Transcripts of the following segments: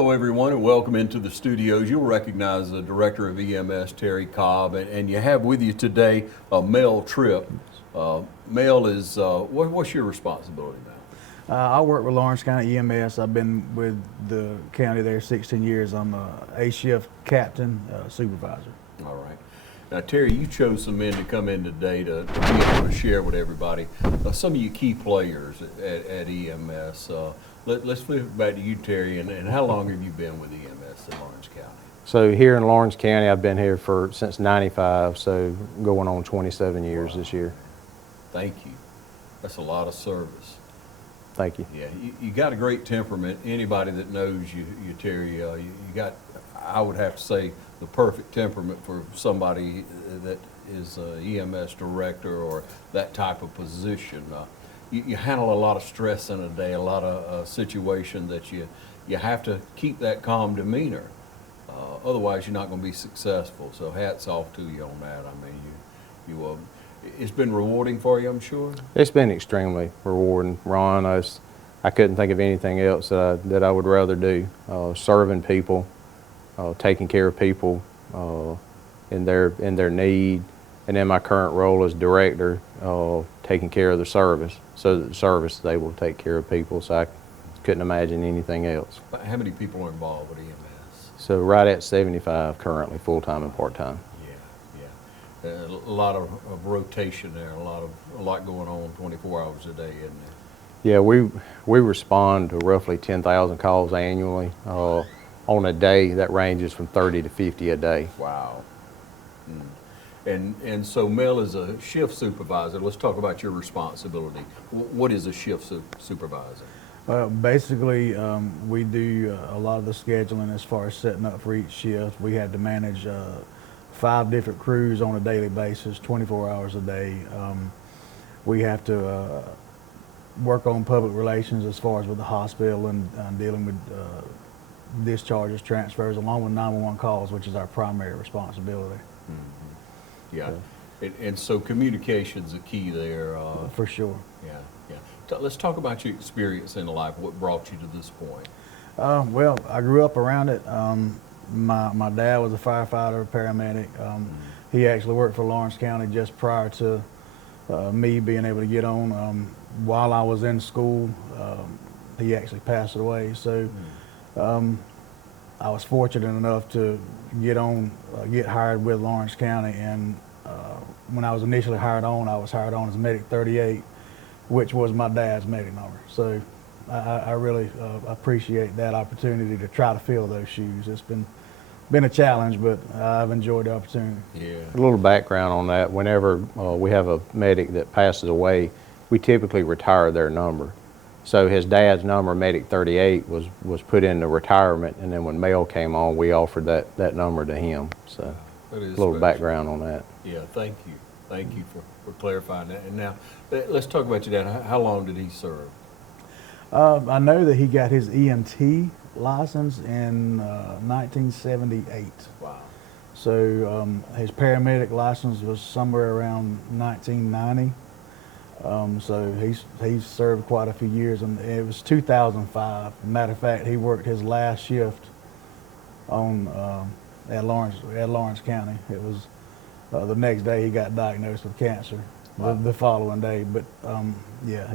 Hello everyone and welcome into the studios. You'll recognize the Director of EMS, Terry Cobb, and you have with you today Mel Tripp. Mel is, what's your responsibility now? I work with Lawrence County EMS. I've been with the county there 16 years. I'm a shift captain, supervisor. All right. Now Terry, you chose some men to come in today to be able to share with everybody some of your key players at EMS. Let's flip back to you, Terry, and how long have you been with EMS in Lawrence County? So here in Lawrence County, I've been here since '95, so going on 27 years this year. Thank you. That's a lot of service. Thank you. Yeah, you got a great temperament. Anybody that knows you Terry, you got, I would have to say, the perfect temperament for somebody that is a EMS director or that type of position. You handle a lot of stress in a day, a lot of situations that you have to keep that calm demeanor. Otherwise, you're not going to be successful. So hats off to you on that. I mean, it's been rewarding for you, I'm sure? It's been extremely rewarding, Ron. I couldn't think of anything else that I would rather do. Serving people, taking care of people in their need, and in my current role as director, taking care of the service, so that the service is able to take care of people. So I couldn't imagine anything else. How many people are involved with EMS? So right at 75 currently, full-time and part-time. Yeah. A lot of rotation there, a lot going on 24 hours a day, isn't there? Yeah, we respond to roughly 10,000 calls annually. On a day, that ranges from 30 to 50 a day. Wow. And so Mel is a shift supervisor. Let's talk about your responsibility. What is a shift supervisor? Basically, we do a lot of the scheduling as far as setting up for each shift. We had to manage 5 different crews on a daily basis, 24 hours a day. We have to work on public relations as far as with the hospital and dealing with discharges, transfers, along with 911 calls, which is our primary responsibility. Mm-hmm. Yeah, and so communication's the key there. For sure. Yeah. Let's talk about your experience in life. What brought you to this point? Well, I grew up around it. My dad was a firefighter, paramedic. He actually worked for Lawrence County just prior to me being able to get on. While I was in school, he actually passed away. So I was fortunate enough to get hired with Lawrence County, and when I was initially hired on, I was hired on as Medic 38, which was my dad's medic number. So I really appreciate that opportunity to try to fill those shoes. It's been a challenge, but I've enjoyed the opportunity. Yeah. A little background on that: whenever we have a medic that passes away, we typically retire their number. So his dad's number, Medic 38, was put into retirement, and then when Mel came on, we offered that number to him. So a little background on that. Yeah, thank you. Thank you for clarifying that. And now, let's talk about your dad. How long did he serve? I know that he got his EMT license in 1978. Wow. So his paramedic license was somewhere around 1990. So he's served quite a few years, and it was 2005. Matter of fact, he worked his last shift on at Lawrence County. It was the next day he got diagnosed with cancer. Wow. The following day, but yeah,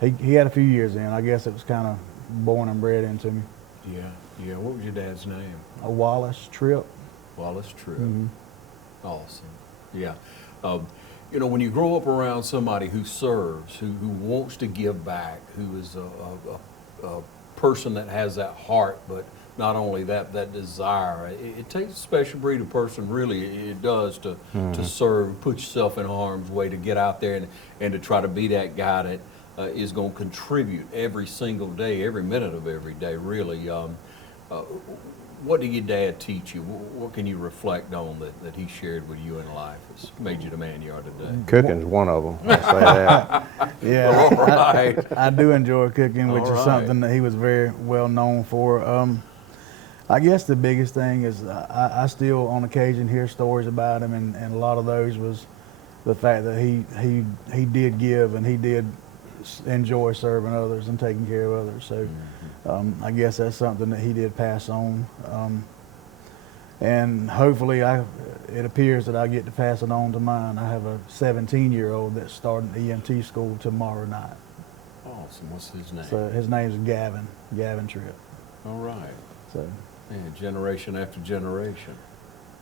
he had a few years in. I guess it was kind of born and bred into me. Yeah. What was your dad's name? Wallace Tripp. Wallace Tripp. Mm-hmm. Awesome. Yeah. You know, when you grow up around somebody who serves, who wants to give back, who is a person that has that heart, but not only that desire, it takes a special breed of person, really, it does, to serve, put yourself in harm's way, to get out there and to try to be that guy that is going to contribute every single day, every minute of every day, really. What did your dad teach you? What can you reflect on that he shared with you in life that's made you the man you are today? Cooking's one of them, I'll say that. Yeah, all right. I do enjoy cooking, which is something that he was very well known for. I guess the biggest thing is I still on occasion hear stories about him, and a lot of those was the fact that he did give, and he did enjoy serving others and taking care of others. So I guess that's something that he did pass on. And hopefully it appears that I get to pass it on to mine. I have a 17-year-old that's starting EMT school tomorrow night. Awesome. What's his name? So his name's Gavin Tripp. All right. So Man, generation after generation.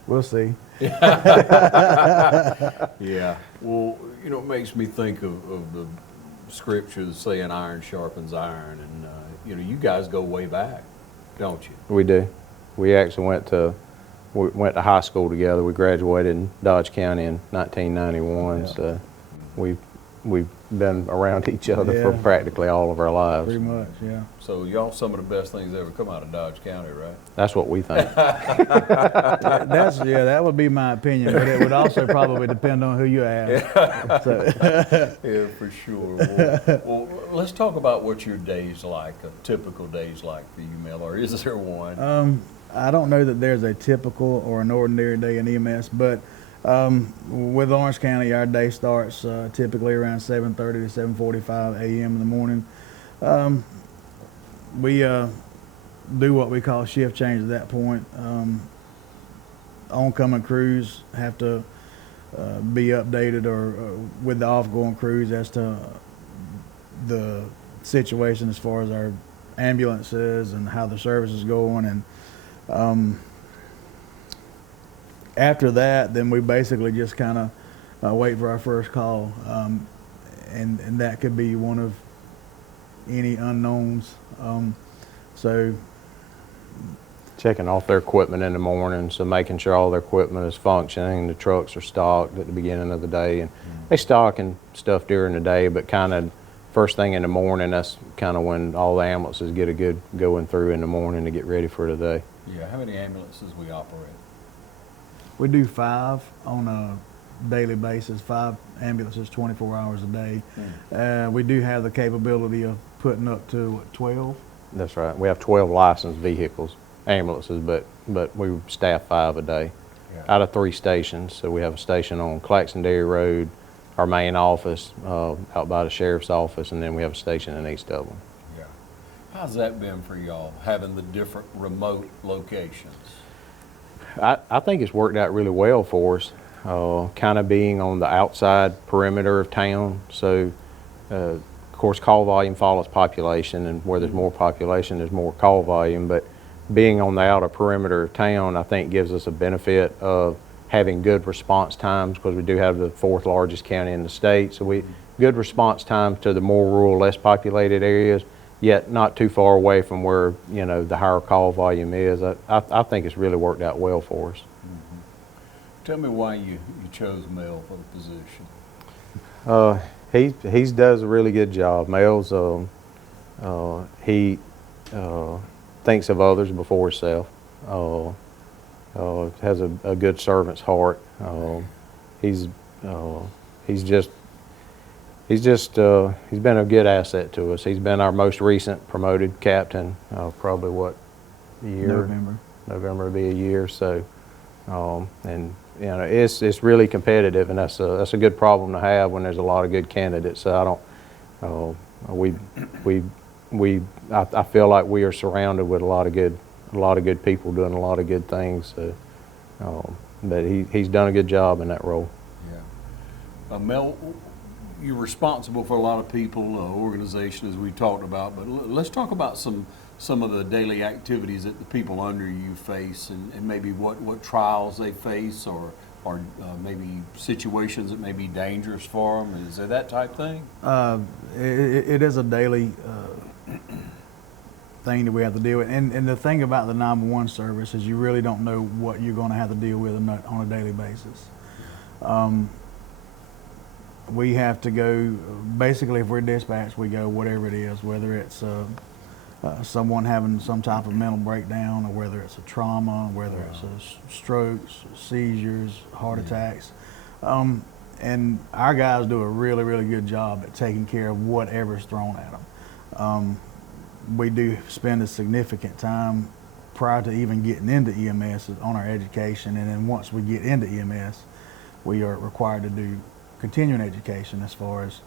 we'll see. Yeah. Well, you know, it makes me think of the scriptures saying iron sharpens iron. And, you know, you guys go way back, don't you? We do. We actually went to high school together. We graduated in Dodge County in 1991. Yeah. So we've been around each other for Yeah. practically all of our lives. Pretty much, yeah. So y'all some of the best things ever come out of Dodge County, right? That's what we think. That would be my opinion, but it would also probably depend on who you ask. So, Yeah, for sure. Well, let's talk about what your day's like, a typical day's like for you, Mel, or is there one? I don't know that there's a typical or an ordinary day in EMS, but with Orange County, our day starts typically around 7:30 to 7:45 a.m. in the morning. We do what we call shift change at that point. Oncoming crews have to be updated or with the off-going crews as to the situation as far as our ambulances and how the service is going. And after that, then we basically just kind of wait for our first call, and that could be one of any unknowns. So Checking off their equipment in the morning, so making sure all their equipment is functioning, the trucks are stocked at the beginning of the day, and they stock and stuff during the day, but kind of first thing in the morning, that's kind of when all the ambulances get a good going through in the morning to get ready for the day. Yeah, how many ambulances we operate? we do 5 on a daily basis, 5 ambulances 24 hours a day. We do have the capability of putting up to 12. That's right. We have 12 licensed vehicles, ambulances, but we staff 5 a day out of 3 stations. So we have a station on Claxton Dairy Road, our main office out by the sheriff's office, and then we have a station in East Dublin. Yeah. How's that been for y'all, having the different remote locations? I think it's worked out really well for us, kind of being on the outside perimeter of town. So, of course, call volume follows population, and where there's more population, there's more call volume. But being on the outer perimeter of town, I think gives us a benefit of having good response times, because we do have the 4th largest county in the state. So good response time to the more rural, less populated areas, yet not too far away from where, you know, the higher call volume is. I think it's really worked out well for us. Tell me why you chose Mel for the position. He does a really good job. Mel's he thinks of others before himself. Has a good servant's heart. He's been a good asset to us. He's been our most recent promoted captain. Probably what year? November will be a year. So, and you know, it's really competitive, and that's a good problem to have when there's a lot of good candidates. So I feel like we are surrounded with a lot of good people doing a lot of good things. So, but he's done a good job in that role. Yeah. Mel, you're responsible for a lot of people, organization, as we talked about, but let's talk about some of the daily activities that the people under you face, and maybe what trials they face, or maybe situations that may be dangerous for them. Is it that type thing? It is a daily thing that we have to deal with. And the thing about the 911 service is you really don't know what you're going to have to deal with on a daily basis. We have to go, basically if we're dispatched, we go whatever it is, whether it's someone having some type of mental breakdown, or whether it's a trauma, whether it's strokes, seizures, heart attacks. And our guys do a really, really good job at taking care of whatever's thrown at them. We do spend a significant time prior to even getting into EMS on our education, and then once we get into EMS, we are required to do continuing education as far as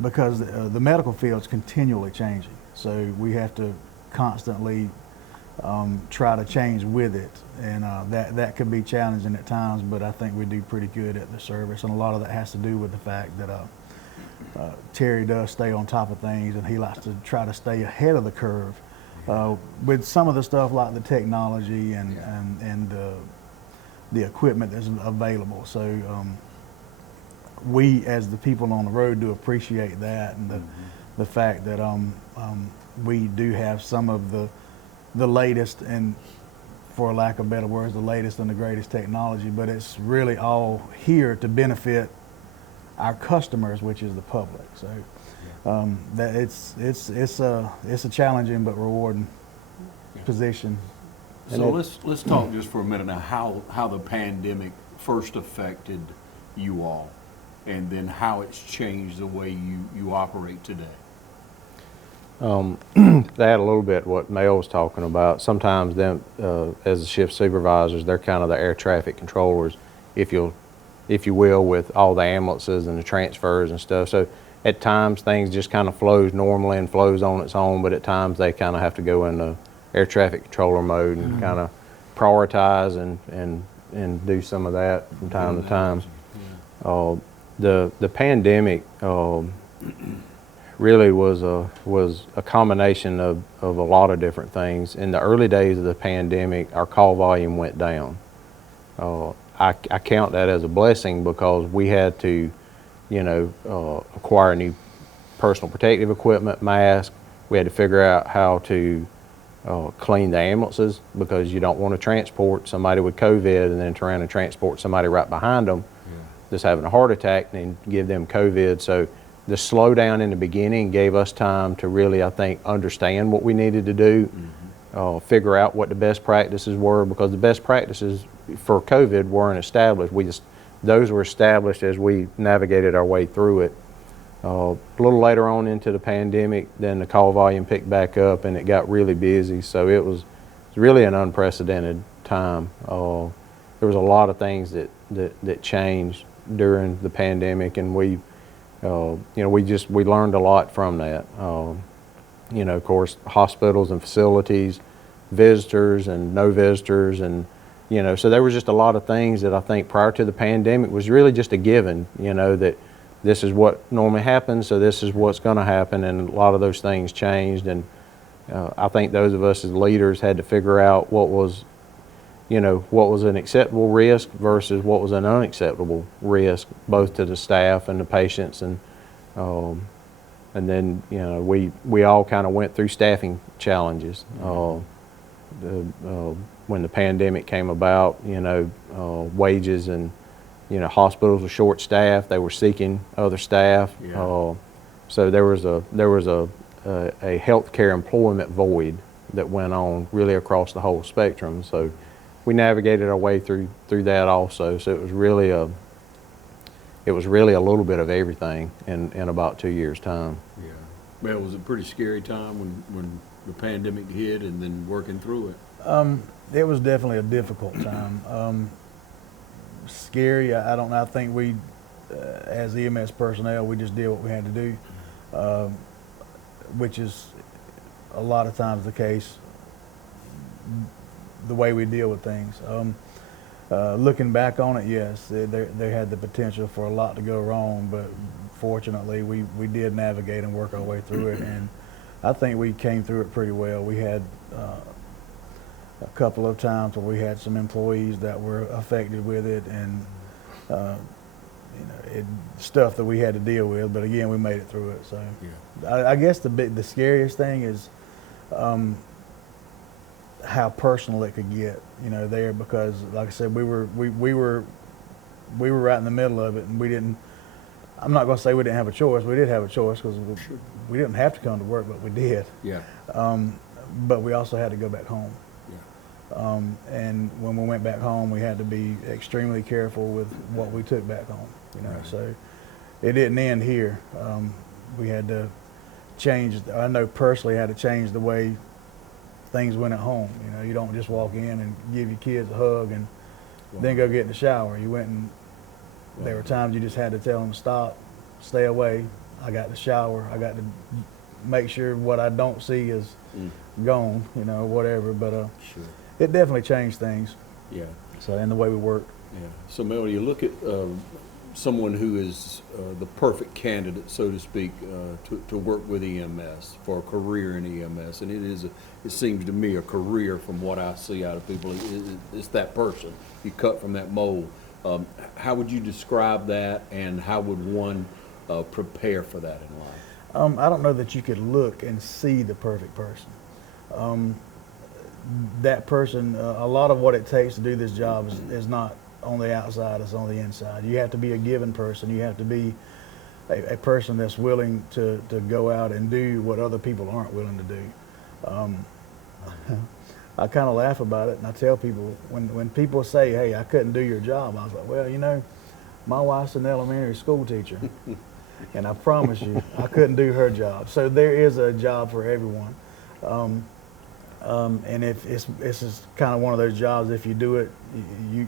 because the medical field's continually changing. So we have to constantly try to change with it, and that could be challenging at times, but I think we do pretty good at the service, and a lot of that has to do with the fact that Terry does stay on top of things, and he likes to try to stay ahead of the curve with some of the stuff like the technology and the equipment that's available. So we, as the people on the road, do appreciate that, and the fact that we do have some of the latest, and for lack of better words, the latest and the greatest technology, but it's really all here to benefit our customers, which is the public. So that it's a challenging but rewarding position. So let's talk just for a minute now how the pandemic first affected you all, and then how it's changed the way you operate today. To add a little bit what Mel was talking about, sometimes them as the shift supervisors, they're kind of the air traffic controllers, if you will, with all the ambulances and the transfers and stuff. So at times things just kind of flows normally and flows on its own, but at times they kind of have to go into air traffic controller mode and kind of prioritize and do some of that from time to time. The pandemic really was a combination of a lot of different things. In the early days of the pandemic, our call volume went down. I count that as a blessing because we had to, acquire new personal protective equipment, masks. We had to figure out how to clean the ambulances, because you don't want to transport somebody with COVID and then turn around and transport somebody right behind them that's having a heart attack and give them COVID. So the slowdown in the beginning gave us time to really, I think, understand what we needed to do, figure out what the best practices were, because the best practices for COVID weren't established. Those were established as we navigated our way through it. A little later on into the pandemic, then the call volume picked back up and it got really busy. So it was really an unprecedented time. There was a lot of things that changed during the pandemic, and we learned a lot from that. Of course, hospitals and facilities, visitors and no visitors, and so there was just a lot of things that I think prior to the pandemic was really just a given, that this is what normally happens, so this is what's going to happen, and a lot of those things changed. And I think those of us as leaders had to figure out what was an acceptable risk versus what was an unacceptable risk, both to the staff and the patients. And then we all kind of went through staffing challenges. When the pandemic came about, wages and hospitals were short staffed. They were seeking other staff. So there was a healthcare employment void that went on really across the whole spectrum. So we navigated our way through that also. So it was really a little bit of everything in about 2 years' time. Yeah. Well, it was a pretty scary time when the pandemic hit, and then working through it. It was definitely a difficult time. Scary. I don't know. I think we, as EMS personnel, we just did what we had to do, which is a lot of times the case, the way we deal with things. Looking back on it, yes, they had the potential for a lot to go wrong, but fortunately we did navigate and work our way through it, and I think we came through it pretty well. We had a couple of times where we had some employees that were affected with it, and stuff that we had to deal with, but again, we made it through it. So I guess the scariest thing is how personal it could get, there, because like I said, we were right in the middle of it, and we didn't. I'm not going to say we didn't have a choice. We did have a choice, because we didn't have to come to work, but we did. Yeah. But we also had to go back home. Yeah. And when we went back home, we had to be extremely careful with what we took back home. Right. So it didn't end here. We had to change. I know personally, I had to change the way things went at home. You don't just walk in and give your kids a hug and then go get in the shower. You went and there were times you just had to tell them to stop, stay away. I got to shower. I got to make sure what I don't see is gone, you know, whatever. But Sure. it definitely changed things. Yeah. So, and the way we work. Yeah. So, Mel, you look at someone who is the perfect candidate, so to speak, to work with EMS, for a career in EMS, and it seems to me a career from what I see out of people. It's that person. You cut from that mold. How would you describe that, and how would one prepare for that in life? I don't know that you could look and see the perfect person. That person, a lot of what it takes to do this job is not on the outside, it's on the inside. You have to be a given person. You have to be a person that's willing to go out and do what other people aren't willing to do. I kind of laugh about it, and I tell people, when people say, hey, I couldn't do your job, I was like, well, you know, my wife's an elementary school teacher, and I promise you, I couldn't do her job. So there is a job for everyone. And if it's just kind of one of those jobs, if you do it,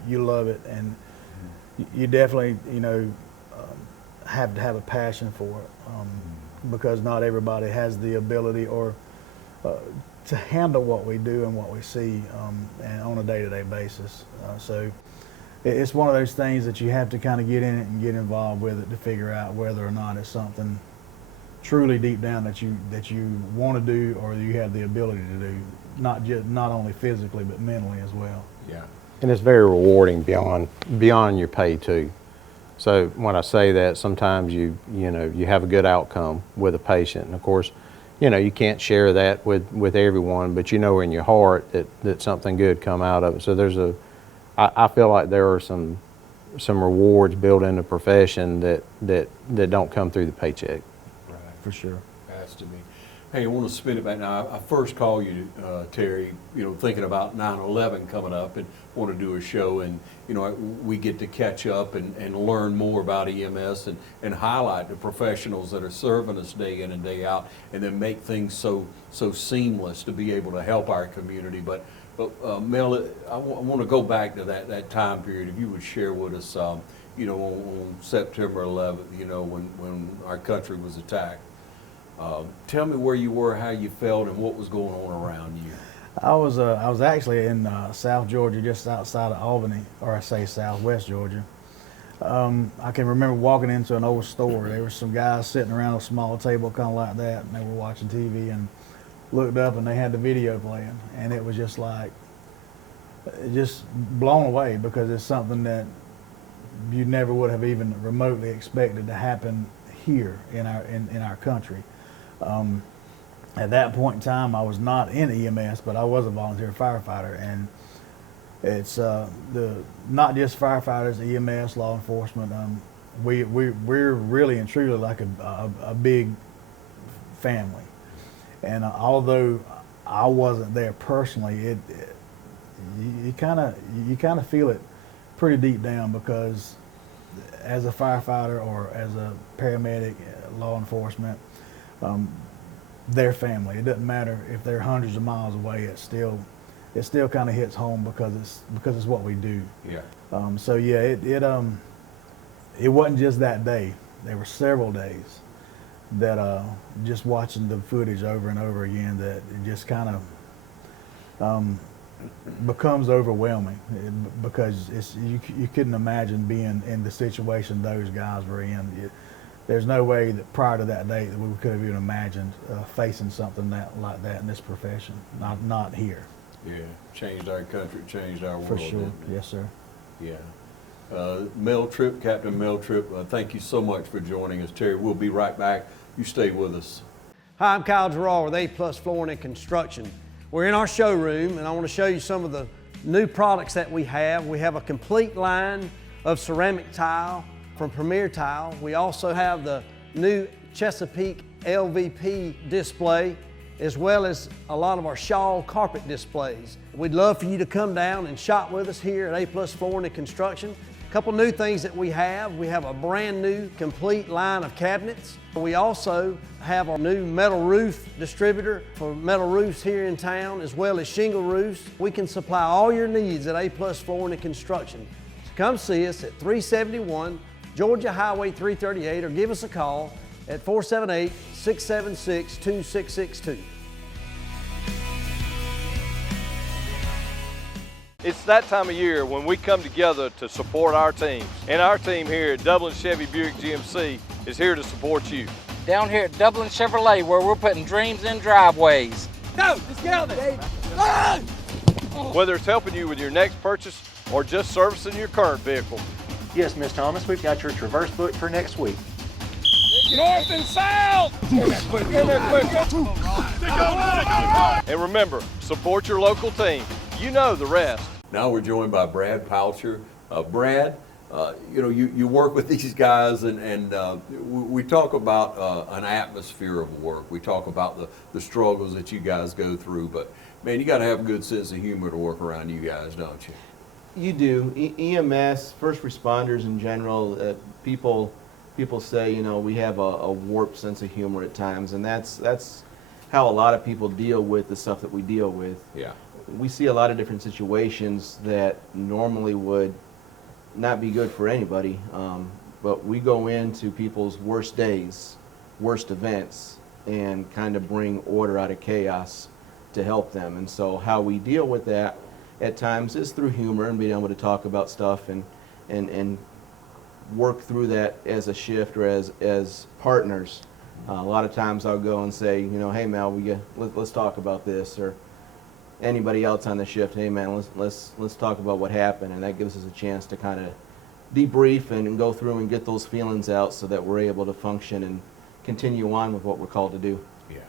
you love it, and you definitely, you know, have to have a passion for it, because not everybody has the ability or to handle what we do and what we see and on a day-to-day basis. So it's one of those things that you have to kind of get in it and get involved with it to figure out whether or not it's something truly deep down that you want to do, or you have the ability to do, not only physically but mentally as well. Yeah. And it's very rewarding beyond your pay too. So when I say that, sometimes you have a good outcome with a patient, and of course, you know, you can't share that with everyone, but you know in your heart that something good come out of it. So I feel like there are some rewards built in the profession that don't come through the paycheck. Right. For sure. Has to be. Hey, I want to spin it back now. I first called you, Terry, you know, thinking about 9/11 coming up, and want to do a show, and you know, we get to catch up and learn more about EMS and highlight the professionals that are serving us day in and day out, and then make things so seamless to be able to help our community. But Mel, I want to go back to that time period. If you would share with us, you know, on September 11th, you know, when our country was attacked. Tell me where you were, how you felt, and what was going on around you. I was actually in South Georgia, just outside of Albany, or I say Southwest Georgia. I can remember walking into an old store. There were some guys sitting around a small table, kind of like that, and they were watching TV, and looked up, and they had the video playing, and it was just like, just blown away, because it's something that you never would have even remotely expected to happen here in our country. At that point in time, I was not in EMS, but I was a volunteer firefighter, and it's not just firefighters, EMS, law enforcement. We're really and truly like a big family, and although I wasn't there personally, you kind of feel it pretty deep down, because as a firefighter or as a paramedic, law enforcement, their family. It doesn't matter if they're hundreds of miles away. It still kind of hits home, because it's what we do. Yeah. So yeah, it wasn't just that day. There were several days that just watching the footage over and over again, that it just kind of becomes overwhelming, because you couldn't imagine being in the situation those guys were in. There's no way that prior to that date that we could have even imagined facing something like that in this profession. Not here. Yeah, changed our country, changed our world. For sure, didn't it? yes, sir. Yeah. Mel Tripp, Captain Mel Tripp, thank you so much for joining us. Terry, we'll be right back. You stay with us. Hi, I'm Kyle Gerard with A+ Flooring and Construction. We're in our showroom, and I want to show you some of the new products that we have. We have a complete line of ceramic tile from Premier Tile. We also have the new Chesapeake LVP display, as well as a lot of our shawl carpet displays. We'd love for you to come down and shop with us here at A+ Flooring and Construction. A couple new things that we have a brand new complete line of cabinets. We also have our new metal roof distributor for metal roofs here in town, as well as shingle roofs. We can supply all your needs at A+ Flooring and Construction. So come see us at 371 Georgia Highway 338, or give us a call at 478-676-2662. It's that time of year when we come together to support our teams. And our team here at Dublin Chevy Buick GMC is here to support you. Down here at Dublin Chevrolet, where we're putting dreams in driveways. Go, let's get out there. Whether it's helping you with your next purchase or just servicing your current vehicle. Yes, Miss Thomas, we've got your Traverse booked for next week. North and south. Get that quick, get that quick. And remember, support your local team. You know the rest. Now we're joined by Brad Poucher. Brad, you work with these guys, and we talk about an atmosphere of work. We talk about the struggles that you guys go through, but man, you got to have a good sense of humor to work around you guys, don't you? You do. EMS, first responders in general, people say, we have a warped sense of humor at times, and that's how a lot of people deal with the stuff that we deal with. Yeah. We see a lot of different situations that normally would not be good for anybody, but we go into people's worst days, worst events, and kind of bring order out of chaos to help them. And so how we deal with that at times is through humor and being able to talk about stuff and work through that as a shift or as partners. A lot of times I'll go and say, hey Mel, let's talk about this, or anybody else on the shift, hey man, let's talk about what happened, and that gives us a chance to kind of debrief and go through and get those feelings out so that we're able to function and continue on with what we're called to do. Yeah.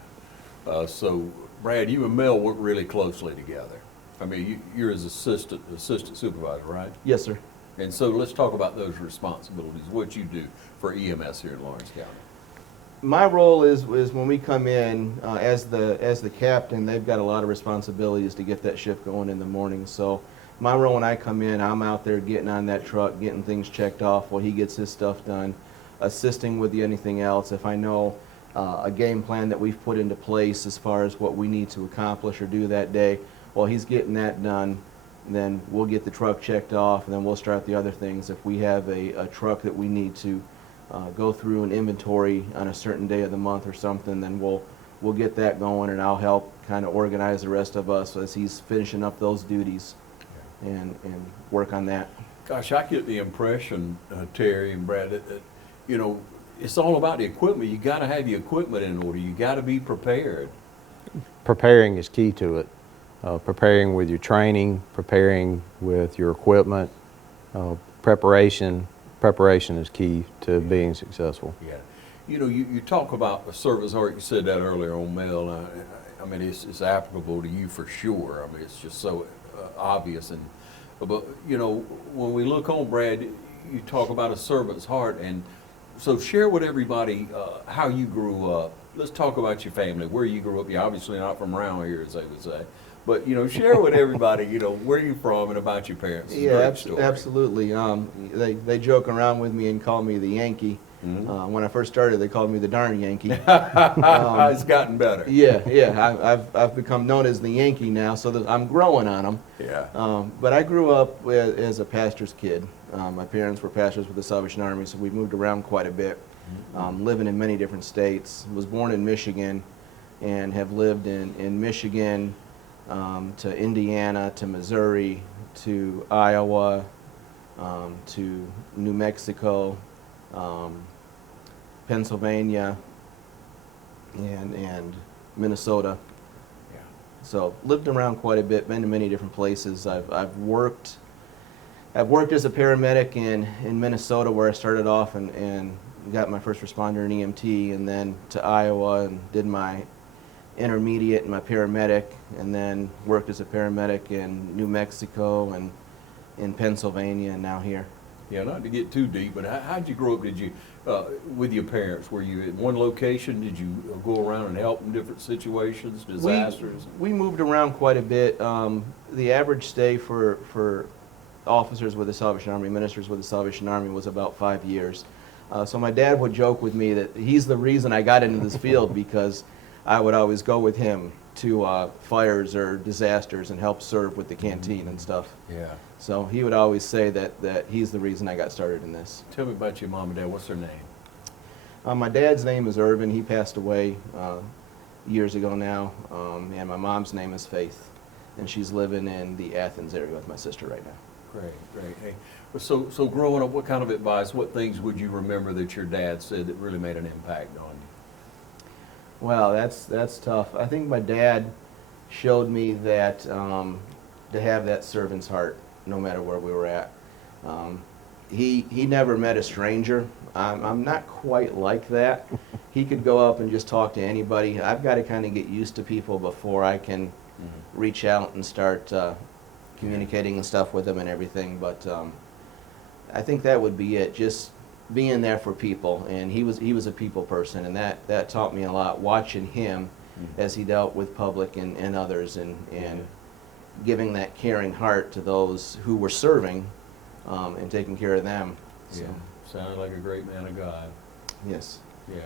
So Brad, you and Mel work really closely together. I mean, you're his assistant supervisor, right? Yes, sir. And so let's talk about those responsibilities, what you do for EMS here in Lawrence County. My role is when we come in as the captain, they've got a lot of responsibilities to get that shift going in the morning. So my role when I come in, I'm out there getting on that truck, getting things checked off while he gets his stuff done, assisting with anything else. If I know a game plan that we've put into place as far as what we need to accomplish or do that day, while he's getting that done, then we'll get the truck checked off, and then we'll start the other things. If we have a truck that we need to go through an inventory on a certain day of the month or something, then we'll get that going, and I'll help kind of organize the rest of us as he's finishing up those duties and work on that. Gosh, I get the impression, Terry and Brad, that it's all about the equipment. You got to have your equipment in order. You got to be prepared. Preparing is key to it. Preparing with your training, preparing with your equipment, preparation is key to being successful. Yeah. You talk about the service heart, you said that earlier on Mel. I mean, it's applicable to you for sure. I mean, it's just so obvious. But when we look on Brad, you talk about a servant's heart, and so share with everybody how you grew up. Let's talk about your family, where you grew up. You're obviously not from around here, as they would say. But, share with everybody, where you're from and about your parents. It's a Yeah, great story. absolutely. They joke around with me and call me the Yankee. Mm-hmm. When I first started, they called me the darn Yankee. It's gotten better. Yeah. I've become known as the Yankee now, so that I'm growing on them. Yeah. But I grew up as a pastor's kid. My parents were pastors with the Salvation Army, so we moved around quite a bit, living in many different states. Was born in Michigan and have lived in Michigan, to Indiana, to Missouri, to Iowa, to New Mexico, Pennsylvania, and Minnesota. Yeah. So lived around quite a bit, been to many different places. I've worked as a paramedic in Minnesota, where I started off and got my first responder in EMT, and then to Iowa and did my intermediate and my paramedic, and then worked as a paramedic in New Mexico and in Pennsylvania, and now here. Yeah, not to get too deep, but how'd you grow up? Did you, with your parents, were you in one location? Did you go around and help in different situations, disasters? We moved around quite a bit. The average stay for officers with the Salvation Army, ministers with the Salvation Army, was about 5 years. So my dad would joke with me that he's the reason I got into this field, because I would always go with him to fires or disasters and help serve with the canteen and stuff. Yeah. So he would always say that he's the reason I got started in this. Tell me about your mom and dad. What's their name? My dad's name is Irvin. He passed away years ago now. And my mom's name is Faith, and she's living in the Athens area with my sister right now. Great, great. Hey, so growing up, what kind of advice, what things would you remember that your dad said that really made an impact on you? Well, that's tough. I think my dad showed me that to have that servant's heart, no matter where we were at. He never met a stranger. I'm not quite like that. He could go up and just talk to anybody. I've got to kind of get used to people before I can reach out and start communicating and stuff with them and everything. But I think that would be it. Just being there for people. And he was a people person, and that taught me a lot. Watching him as he dealt with public and others, and giving that caring heart to those who were serving and taking care of them. So. Yeah, sounded like a great man of God. Yes. Yeah.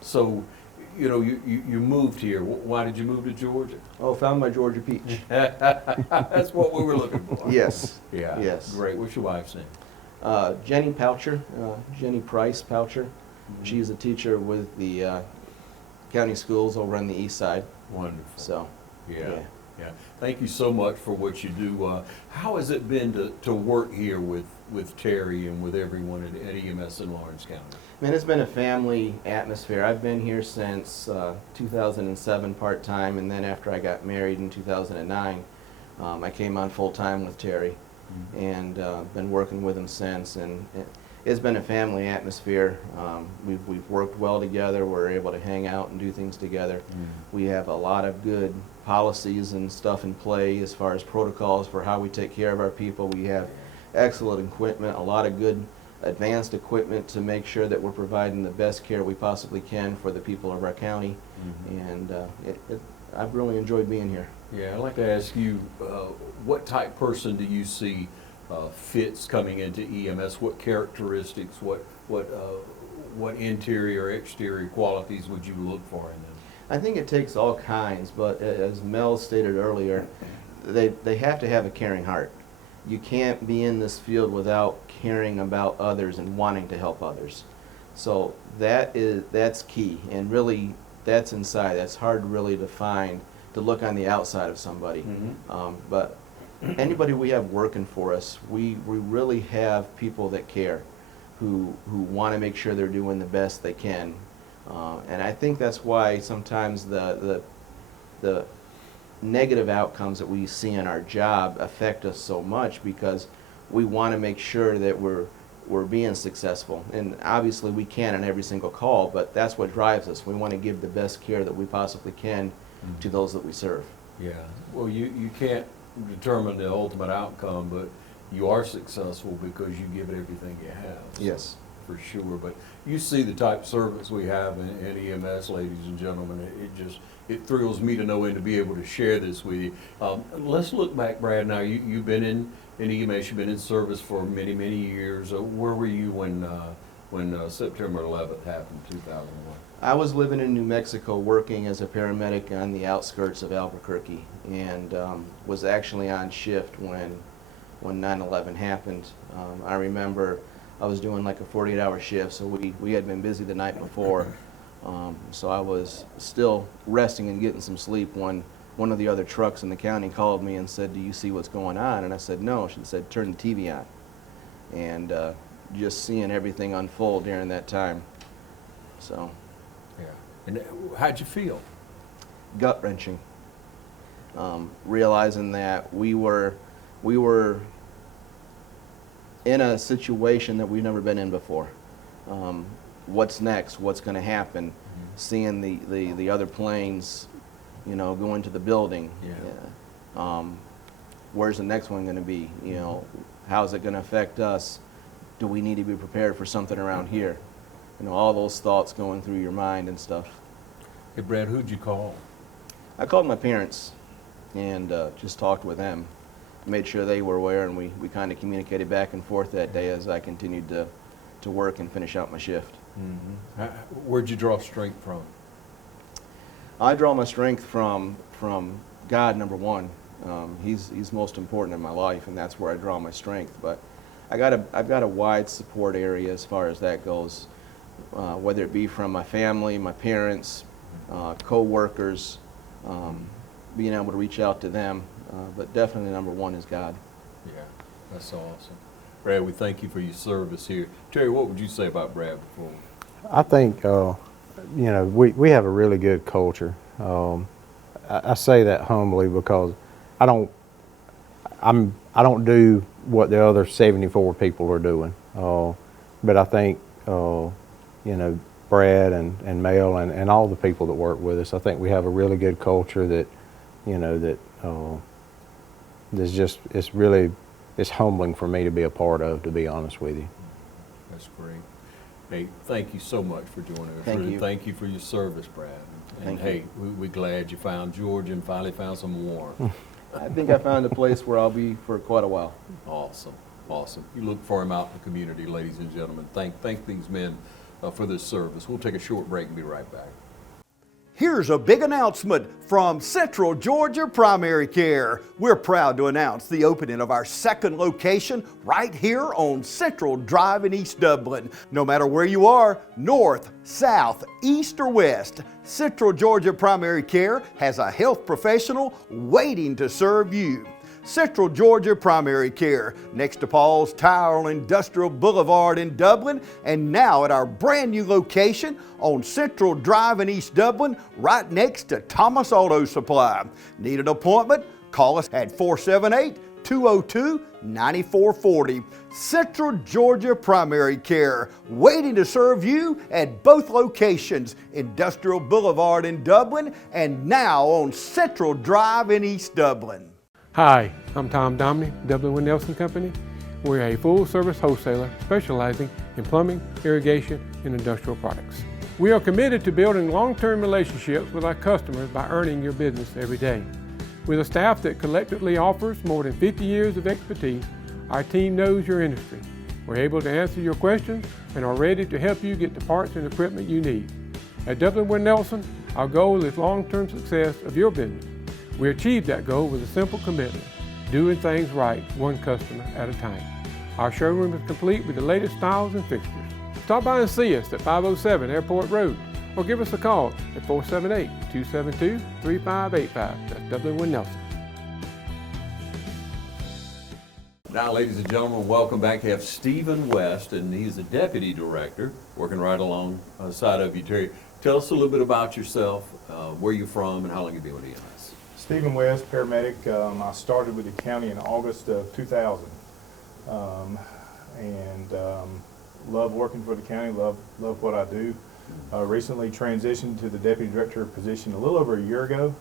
So, you know, you moved here. Why did you move to Georgia? Oh, found my Georgia peach. That's what we were looking for. Yes. Yeah. Yes. Great. What's your wife's name? Jenny Poucher, Jenny Price Poucher. She's a teacher with the county schools over on the east side. Wonderful. So, yeah. Yeah. Thank you so much for what you do. How has it been to work here with Terry and with everyone at EMS in Lawrence County? Man, it's been a family atmosphere. I've been here since 2007 part-time, and then after I got married in 2009, I came on full-time with Terry, and been working with him since. And it's been a family atmosphere. We've worked well together. We're able to hang out and do things together. We have a lot of good policies and stuff in play as far as protocols for how we take care of our people. We have excellent equipment, a lot of good advanced equipment to make sure that we're providing the best care we possibly can for the people of our county. And I've really enjoyed being here. Yeah, I'd like to ask you, what type person do you see fits coming into EMS? What characteristics, what interior, exterior qualities would you look for in them? I think it takes all kinds, but as Mel stated earlier, they have to have a caring heart. You can't be in this field without caring about others and wanting to help others. So that's key, and really that's inside. That's hard really to find, to look on the outside of somebody. But anybody we have working for us, we really have people that care, who want to make sure they're doing the best they can. And I think that's why sometimes the negative outcomes that we see in our job affect us so much, because we want to make sure that we're being successful. And obviously we can't on every single call, but that's what drives us. We want to give the best care that we possibly can to those that we serve. Yeah, well, you can't determine the ultimate outcome, but you are successful because you give it everything you have. So, Yes. for sure. But you see the type of service we have in EMS, ladies and gentlemen. It thrills me to know and to be able to share this with you. Let's look back, Brad. Now you've been in EMS. You've been in service for many years. Where were you when September 11th happened, 2001? I was living in New Mexico working as a paramedic on the outskirts of Albuquerque, and was actually on shift when 9/11 happened. I remember I was doing like a 48-hour shift, so we had been busy the night before. So I was still resting and getting some sleep when one of the other trucks in the county called me and said, "Do you see what's going on?" And I said, "No." She said, "Turn the TV on." And just seeing everything unfold during that time. So. Yeah. And how'd you feel? Gut-wrenching. Realizing that we were in a situation that we've never been in before. What's next? What's going to happen? Seeing the other planes, go into the building. Yeah. Where's the next one going to be? How's it going to affect us? Do we need to be prepared for something around here? All those thoughts going through your mind and stuff. Hey, Brad, who'd you call? I called my parents and just talked with them. Made sure they were aware, and we kind of communicated back and forth that day as I continued to work and finish out my shift. Where'd you draw strength from? I draw my strength from God, number one. He's most important in my life, and that's where I draw my strength. But I've got a wide support area as far as that goes. whether it be from my family, my parents, co-workers, being able to reach out to them. But definitely number one is God. Yeah, that's awesome. Brad, we thank you for your service here. Terry, what would you say about Brad before? I think, you know, we have a really good culture. I say that humbly because I don't do what the other 74 people are doing. But I think, you know, Brad and Mel and all the people that work with us, I think we have a really good culture that, you know, that there's just, it's humbling for me to be a part of, to be honest with you. That's great. Hey, thank you so much for joining us. Thank Really you. Thank you for your service, Brad. And Thank hey, you. we're glad you found Georgia and finally found some warmth. I think I found a place where I'll be for quite a while. Awesome, awesome. You look for him out in the community, ladies and gentlemen. Thank these men for this service. We'll take a short break and be right back. Here's a big announcement from Central Georgia Primary Care. We're proud to announce the opening of our second location right here on Central Drive in East Dublin. No matter where you are, north, south, east, or west, Central Georgia Primary Care has a health professional waiting to serve you. Central Georgia Primary Care, next to Paul's Tire on Industrial Boulevard in Dublin, and now at our brand new location on Central Drive in East Dublin, right next to Thomas Auto Supply. Need an appointment? Call us at 478-202-9440. Central Georgia Primary Care, waiting to serve you at both locations, Industrial Boulevard in Dublin, and now on Central Drive in East Dublin. Hi, I'm Tom Domney, Dublin Wind Nelson Company. We're a full-service wholesaler specializing in plumbing, irrigation, and industrial products. We are committed to building long-term relationships with our customers by earning your business every day. With a staff that collectively offers more than 50 years of expertise, our team knows your industry. We're able to answer your questions and are ready to help you get the parts and equipment you need. At Dublin Wind Nelson, our goal is long-term success of your business. We achieve that goal with a simple commitment, doing things right, one customer at a time. Our showroom is complete with the latest styles and fixtures. Stop by and see us at 507 Airport Road, or give us a call at 478-272-3585. That's Dublin Wind Nelson. Now, ladies and gentlemen, welcome back. We have Stephen West, and he's the Deputy Director, working right alongside of you, Terry. Tell us a little bit about yourself, where you're from, and how long you've been with EMS. Stephen West, paramedic. I started with the county in August of 2000, and love working for the county, love what I do. Recently transitioned to the deputy director position a little over a year ago,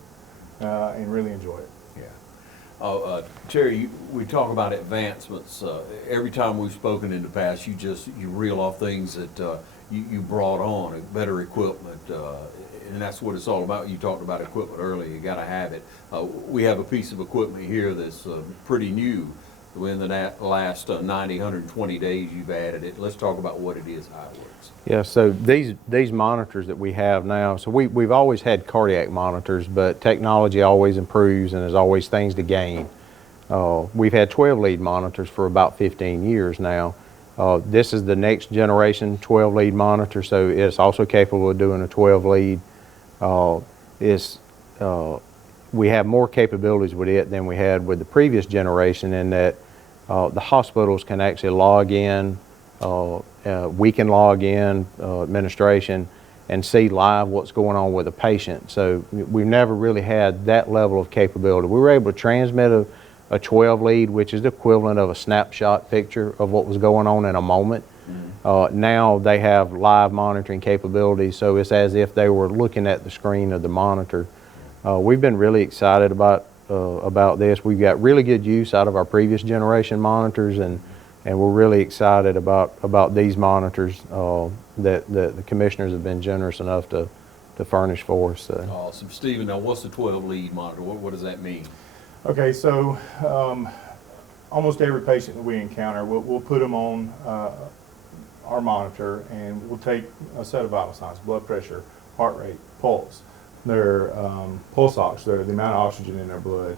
and really enjoy it. Yeah. Terry, we talk about advancements. Every time we've spoken in the past, you reel off things that you brought on, better equipment, and that's what it's all about. You talked about equipment earlier. You got to have it. We have a piece of equipment here that's pretty new. In the last 90, 120 days, you've added it. Let's talk about what it is, how it works. Yeah, so these monitors that we have now, so we've always had cardiac monitors, but technology always improves and there's always things to gain. We've had 12 lead monitors for about 15 years now. This is the next generation 12 lead monitor, so it's also capable of doing a 12 lead. We have more capabilities with it than we had with the previous generation in that the hospitals can actually log in, we can log in, administration, and see live what's going on with a patient. So we've never really had that level of capability. We were able to transmit a 12 lead, which is the equivalent of a snapshot picture of what was going on in a moment. Now they have live monitoring capabilities, so it's as if they were looking at the screen of the monitor. We've been really excited about this. We've got really good use out of our previous generation monitors, and we're really excited about these monitors that the commissioners have been generous enough to furnish for us. Awesome. Stephen, now what's the 12 lead monitor? What does that mean? Okay, so almost every patient that we encounter, we'll put them on our monitor, and we'll take a set of vital signs: blood pressure, heart rate, pulse, their pulse ox, the amount of oxygen in their blood.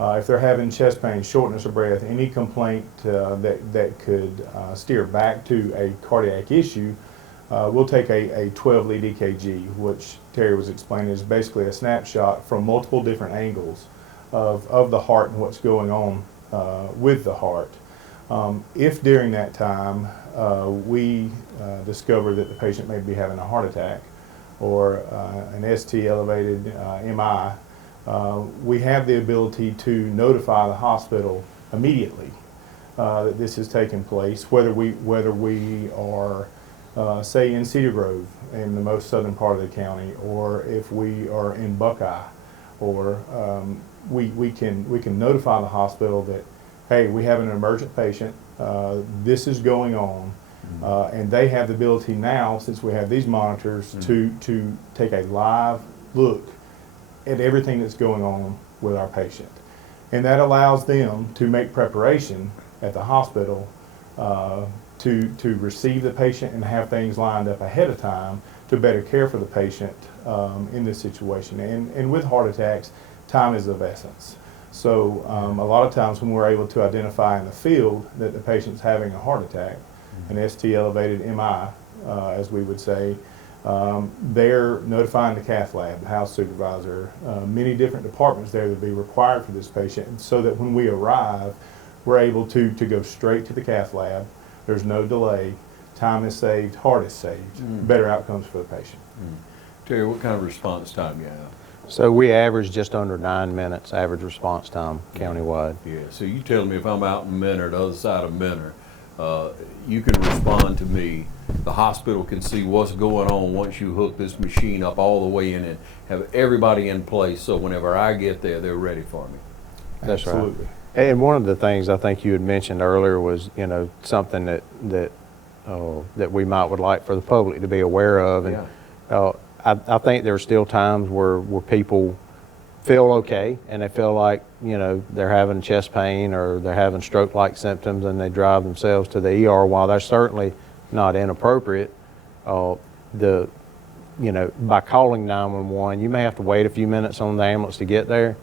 If they're having chest pain, shortness of breath, any complaint that could steer back to a cardiac issue, we'll take a 12-lead EKG, which Terry was explaining is basically a snapshot from multiple different angles of the heart and what's going on with the heart. If during that time we discover that the patient may be having a heart attack or an ST elevated MI, we have the ability to notify the hospital immediately that this has taken place, whether we are say in Cedar Grove in the most southern part of the county, or if we are in Buckeye, or we can notify the hospital that, hey, we have an emergent patient, this is going on, and they have the ability now, since we have these monitors, to take a live look at everything that's going on with our patient. And that allows them to make preparation at the hospital to receive the patient and have things lined up ahead of time to better care for the patient in this situation. And with heart attacks, time is of essence. So a lot of times when we're able to identify in the field that the patient's having a heart attack, an ST elevated MI, as we would say, they're notifying the cath lab, the house supervisor, many different departments there that be required for this patient, so that when we arrive, we're able to go straight to the cath lab. There's no delay. Time is saved, heart is saved, better outcomes for the patient. Terry, what kind of response time you have? So we average just under 9 minutes average response time countywide. Yeah, so you tell me if I'm out in Menor, the other side of Menor, you can respond to me. The hospital can see what's going on once you hook this machine up all the way in and have everybody in place, so whenever I get there, they're ready for me. That's Absolutely. right. And one of the things I think you had mentioned earlier was, you know, something that we would like for the public to be aware of. And I think there are still times where people feel okay and they feel like, you know, they're having chest pain or they're having stroke-like symptoms and they drive themselves to the ER. While that's certainly not inappropriate, you know, by calling 911, you may have to wait a few minutes on the ambulance to get there,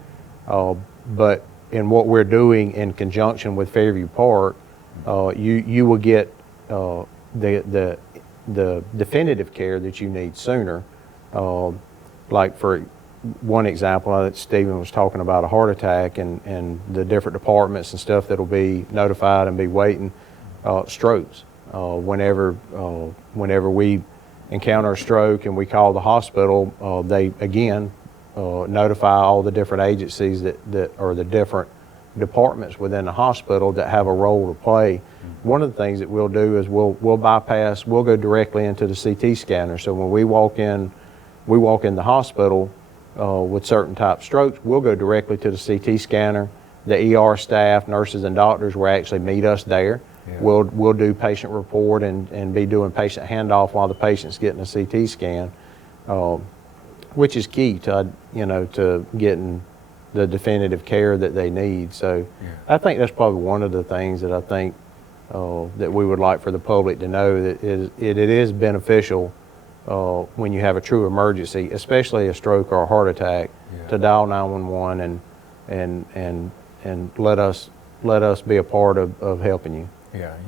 but in what we're doing in conjunction with Fairview Park, you will get the definitive care that you need sooner. Like for one example, that Stephen was talking about a heart attack and the different departments and stuff that'll be notified and be waiting. Strokes. Whenever we encounter a stroke and we call the hospital, they again notify all the different agencies that or the different departments within the hospital that have a role to play. One of the things that we'll do is we'll go directly into the CT scanner. So when we walk in the hospital with certain type strokes, we'll go directly to the CT scanner. The ER staff, nurses and doctors will actually meet us there. Yeah. We'll do patient report and be doing patient handoff while the patient's getting a CT scan, which is key to getting the definitive care that they need. So I think that's probably one of the things that I think that we would like for the public to know, that it is beneficial when you have a true emergency, especially a stroke or a heart attack, to dial 911 and let us be a part of helping you.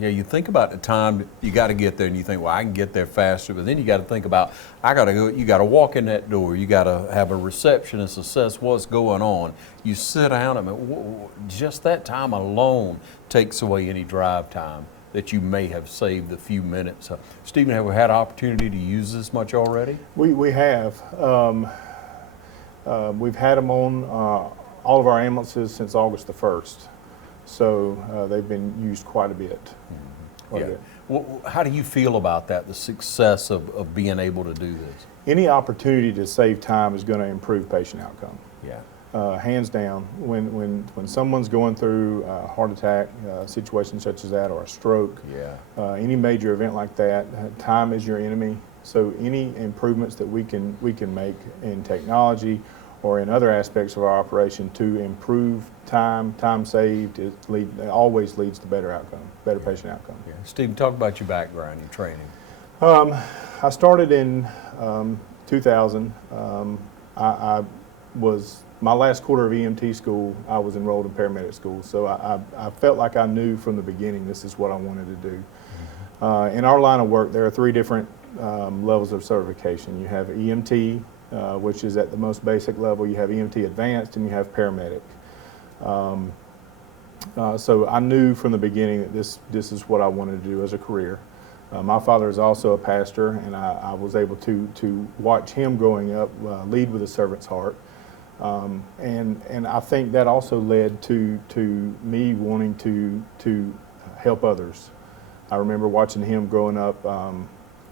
Yeah, you think about the time you got to get there and you think, well, I can get there faster, but then you got to think about, you got to walk in that door, you got to have a receptionist assess what's going on. You sit down, I mean, just that time alone takes away any drive time that you may have saved a few minutes. Stephen, have we had an opportunity to use this much already? We have. We've had them on all of our ambulances since August the 1st. So they've been used quite a bit. Well, how do you feel about that, the success of being able to do this? Any opportunity to save time is going to improve patient outcome. Hands down. When someone's going through a heart attack situation such as that, or a stroke, any major event like that, time is your enemy. So any improvements that we can make in technology or in other aspects of our operation to improve time saved, it always leads to better outcome, better patient outcome. Stephen, talk about your background, your training. I started in 2000. My last quarter of EMT school, I was enrolled in paramedic school, so I felt like I knew from the beginning this is what I wanted to do. In our line of work, there are 3 different levels of certification. You have EMT, which is at the most basic level. You have EMT Advanced, and you have Paramedic. So I knew from the beginning that this is what I wanted to do as a career. My father is also a pastor, and I was able to watch him growing up lead with a servant's heart. And I think that also led to me wanting to help others. I remember watching him growing up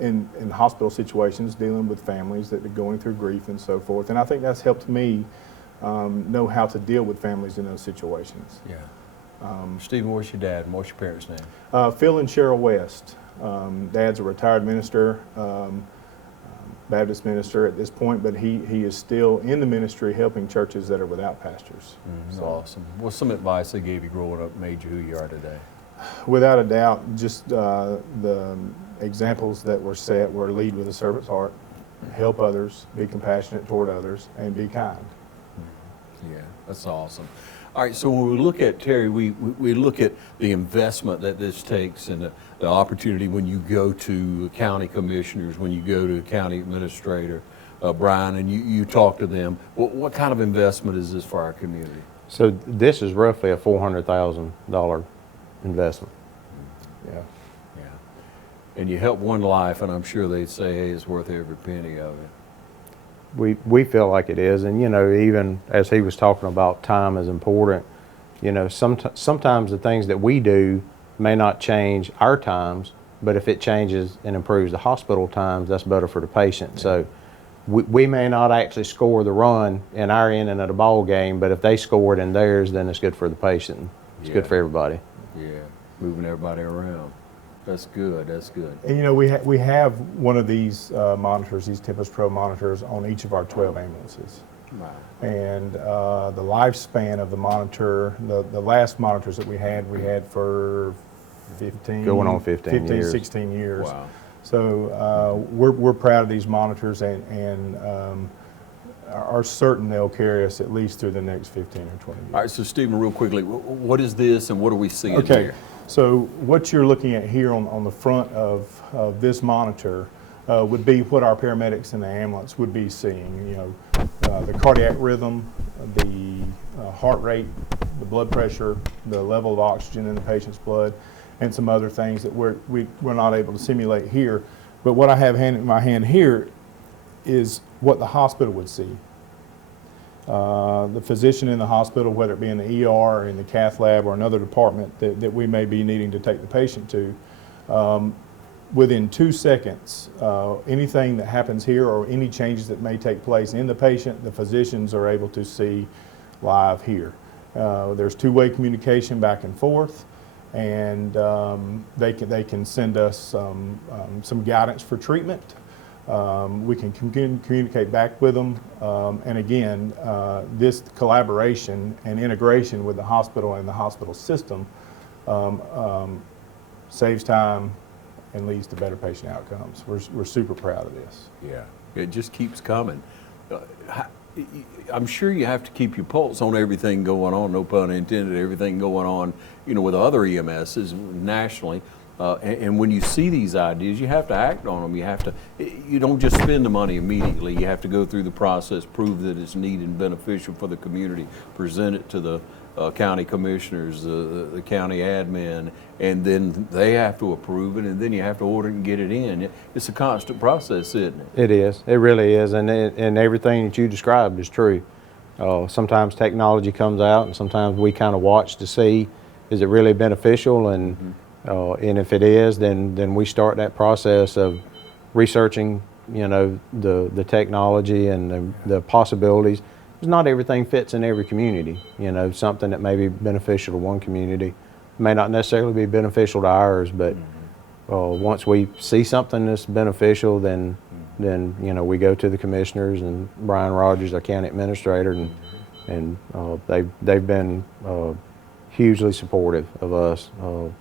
in hospital situations, dealing with families that are going through grief and so forth. And I think that's helped me know how to deal with families in those situations. Yeah. Stephen, what's your dad and what's your parents' name? Phil and Cheryl West. Dad's a retired minister, Baptist minister at this point, but he is still in the ministry helping churches that are without pastors. That's awesome. What's some advice they gave you growing up made you who you are today? Without a doubt, just the examples that were set were lead with a servant's heart, help others, be compassionate toward others, and be kind. Yeah, that's awesome. All right, so when we look at, Terry, we look at the investment that this takes and the opportunity when you go to county commissioners, when you go to a county administrator, Brian, and you talk to them. What kind of investment is this for our community? So this is roughly a $400,000 investment. Yeah. Yeah. And you help one life, and I'm sure they'd say, hey, it's worth every penny of it. We feel like it is, and even as he was talking about time is important, sometimes the things that we do may not change our times, but if it changes and improves the hospital times, that's better for the patient. So we may not actually score the run in our inning of the ball game, but if they score it in theirs, then it's good for the patient. It's good for everybody. Yeah, moving everybody around. That's good. That's good. And we have one of these monitors, these Tempest Pro monitors, on each of our 12 ambulances. Wow. And the lifespan of the monitor, the last monitors that we had for 15, going on 15 years. 16 years. Wow. So we're proud of these monitors and are certain they'll carry us at least through the next 15 or 20 years. All right, so Stephen, real quickly, what is this and what are we seeing here? So what you're looking at here on the front of this monitor would be what our paramedics in the ambulance would be seeing. The cardiac rhythm, the heart rate, the blood pressure, the level of oxygen in the patient's blood, and some other things that we're not able to simulate here. But what I have in my hand here is what the hospital would see. The physician in the hospital, whether it be in the ER or in the cath lab or another department that we may be needing to take the patient to, within 2 seconds, anything that happens here or any changes that may take place in the patient, the physicians are able to see live here. There's two-way communication back and forth, and they can send us some guidance for treatment. We can communicate back with them, and again, this collaboration and integration with the hospital and the hospital system saves time and leads to better patient outcomes. We're super proud of this. Yeah, it just keeps coming. I'm sure you have to keep your pulse on everything going on, no pun intended, everything going on, with other EMSs nationally. And when you see these ideas, you have to act on them. You don't just spend the money immediately. You have to go through the process, prove that it's needed and beneficial for the community, present it to the county commissioners, the county admin, and then they have to approve it, and then you have to order it and get it in. It's a constant process, isn't it? It is. It really is, and everything that you described is true. Sometimes technology comes out, and sometimes we kind of watch to see, is it really beneficial, and if it is, then we start that process of researching, the technology and the possibilities. Because not everything fits in every community. Something that may be beneficial to one community may not necessarily be beneficial to ours. But once we see something that's beneficial, then we go to the commissioners and Brian Rogers, our county administrator, and they've been hugely supportive of us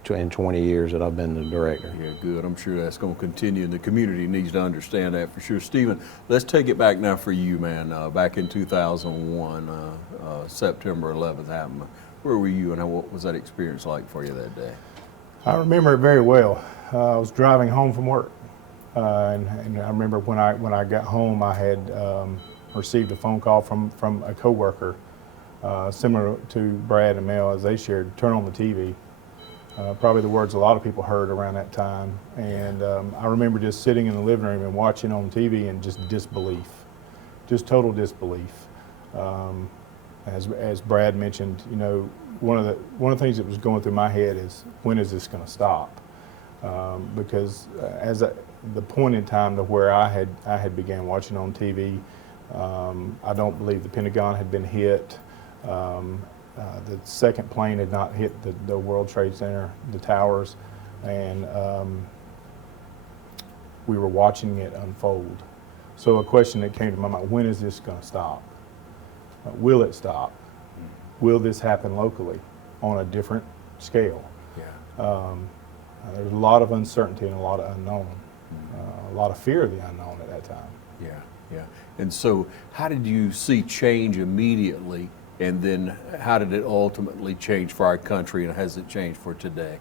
in 20 years that I've been the director. Yeah, good. I'm sure that's going to continue, and the community needs to understand that for sure. Stephen, let's take it back now for you, man. Back in 2001, September 11th happened. Where were you, and what was that experience like for you that day? I remember it very well. I was driving home from work, and I remember when I got home, I had received a phone call from a coworker, similar to Brad and Mel, as they shared. Turn on the TV. Probably the words a lot of people heard around that time. And I remember just sitting in the living room and watching on TV and just disbelief, just total disbelief. As Brad mentioned, you know, one of the things that was going through my head is, when is this going to stop? Because the point in time to where I had began watching on TV, I don't believe the Pentagon had been hit. The second plane had not hit the World Trade Center, the towers, and we were watching it unfold. So a question that came to my mind: when is this going to stop? Will it stop? Will this happen locally on a different scale? Yeah. There's a lot of uncertainty and a lot of unknown, a lot of fear of the unknown at that time. Yeah, yeah. And so how did you see change immediately, and then how did it ultimately change for our country, and has it changed for today?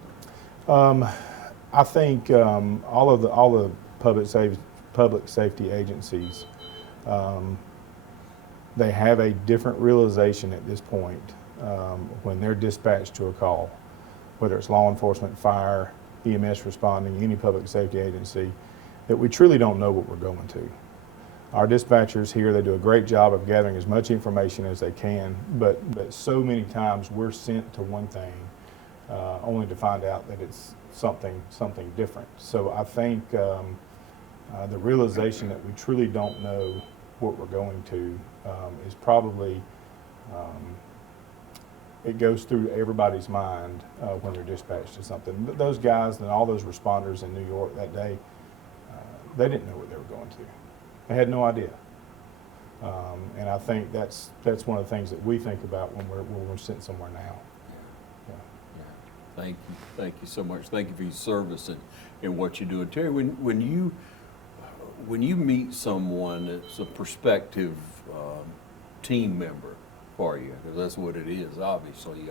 I think all the public safety agencies, they have a different realization at this point when they're dispatched to a call, whether it's law enforcement, fire, EMS responding, any public safety agency, that we truly don't know what we're going to. Our dispatchers here, they do a great job of gathering as much information as they can, but so many times we're sent to one thing only to find out that it's something different. So I think the realization that we truly don't know what we're going to is probably, it goes through everybody's mind when they're dispatched to something. Those guys and all those responders in New York that day, they didn't know what they were going to. They had no idea. And I think that's one of the things that we think about when we're sent somewhere now. Yeah. Thank you so much. Thank you for your service and what you do. And Terry, when you meet someone that's a prospective team member for you, because that's what it is, obviously,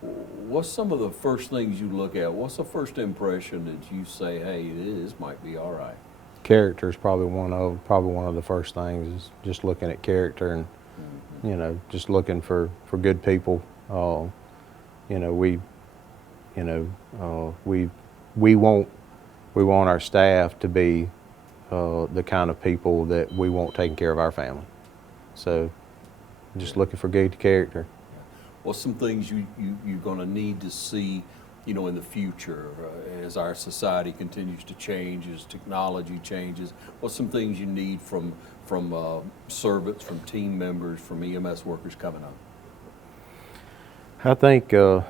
what's some of the first things you look at? What's the first impression that you say, hey, this might be all right? Character is probably one of the first things, is just looking at character and you know, just looking for good people. You know, we want our staff to be the kind of people that we want taking care of our family. So just looking for good character. What's some things you're going to need to see, you know, in the future as our society continues to change, as technology changes? What's some things you need from servants, from team members, from EMS workers coming up? I think, you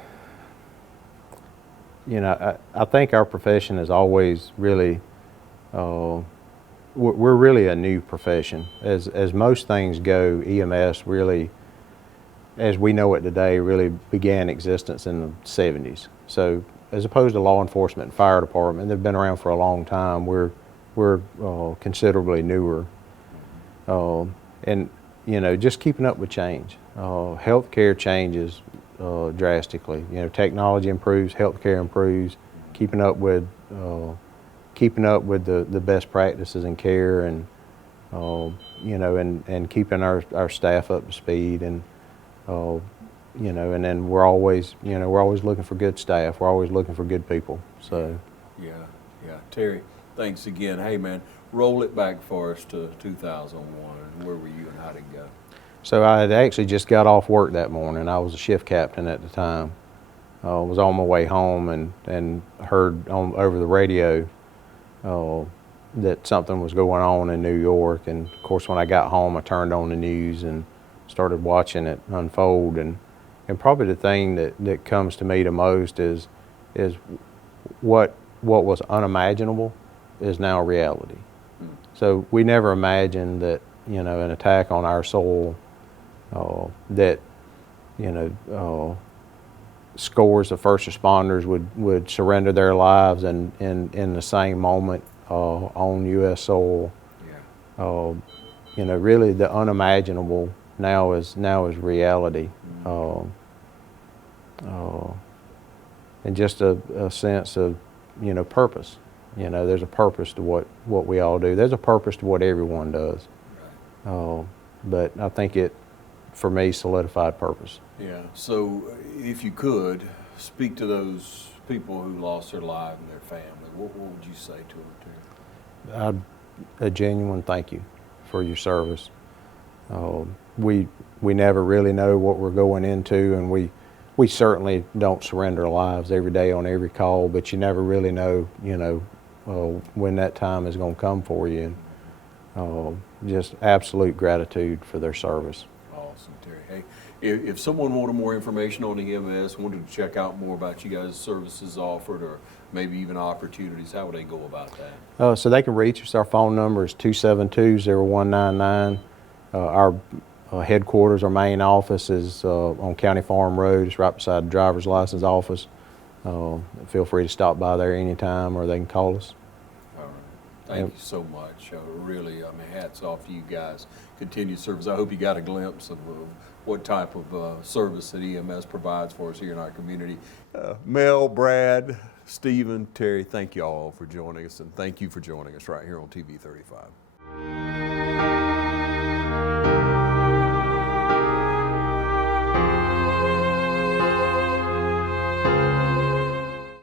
know, I think our profession is always really, we're really a new profession. As most things go, EMS really, as we know it today, really began existence in the 70s. So as opposed to law enforcement and fire department, they've been around for a long time. We're considerably newer. And, you know, just keeping up with change. Healthcare changes drastically. You know, technology improves, healthcare improves, keeping up with the best practices in care, and you know, and keeping our staff up to speed, and you know, and then we're always looking for good staff. We're always looking for good people. So yeah. Terry, thanks again. Hey man, roll it back for us to 2001. Where were you and how did it go? So I had actually just got off work that morning. I was a shift captain at the time. I was on my way home and heard over the radio that something was going on in New York. And of course, when I got home, I turned on the news and started watching it unfold. And probably the thing that comes to me the most is what was unimaginable is now reality. So we never imagined that, you know, an attack on our soil, that, you know, scores of first responders would surrender their lives in the same moment on U.S. soil. Yeah. You know, really the unimaginable now is reality. And just a sense of, you know, purpose. You know, there's a purpose to what we all do. There's a purpose to what everyone does. But I think it, for me, solidified purpose. Yeah, so if you could, speak to those people who lost their life and their family. What would you say to them, A genuine thank you for your service. We never really know what we're going into, and we certainly don't surrender our lives every day on every call, but you never really know, you know, when that time is going to come for you. And just absolute gratitude for their service. Awesome, Terry. Hey, if someone wanted more information on EMS, wanted to check out more about you guys' services offered, or maybe even opportunities, how would they go about that? So they can reach us. Our phone number is 272-0199. Our headquarters, our main office is on County Farm Road. It's right beside the driver's license office. Feel free to stop by there anytime, or they can call us. All right. Thank you so much. Really, I mean, hats off to you guys. Continued service. I hope you got a glimpse of what type of service that EMS provides for us here in our community. Mel, Brad, Stephen, Terry, thank you all for joining us, and thank you for joining us right here on TV 35.